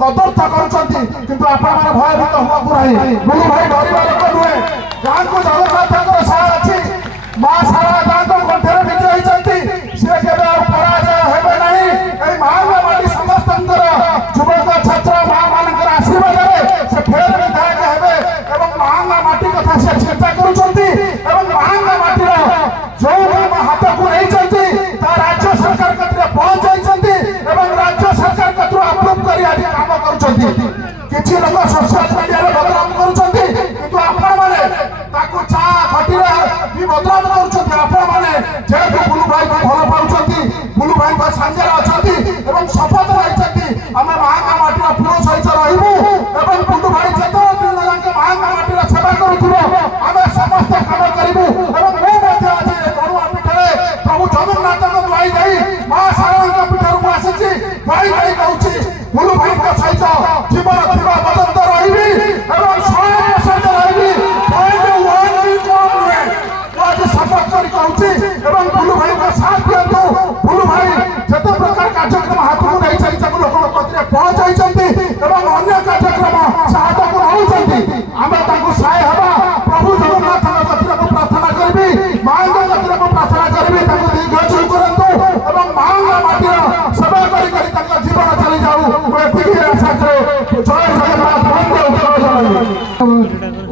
कदर्थ कर भयभीत हुआ बुलू भाई डरवा लोक नुहे गाँ को जगन्नाथ साहा अच्छी माँ सारा गाँ कंठे विजय होती सी के पराजय हे ना महामाटी समस्त युवक छात्र माँ मान आशीर्वाद से फेर विधायक हे महामाटी कथा से चिंता कर महामाटीर जो हाथ को नहीं राज्य सरकार कतिरे पहुंचाई राज्य सरकार कतु अप्रूव कर आज काम कर लोक सोशल मीडिया बदनाम कर चा खटी भी बदनाम कर बुलू भाई को भल पाँच बुलू भाई सागर अच्छा शपथ रही आम महामाटीर पुओ सहित रही बुलू भाई जिते दिन जाके महामाटीर सेवा करें समस्त काम करूँ आज बड़ुआ पीठे प्रभु जगन्नाथ दुआई माँ सारा पीठर मुझे दुआई कहूँ बुलू भाई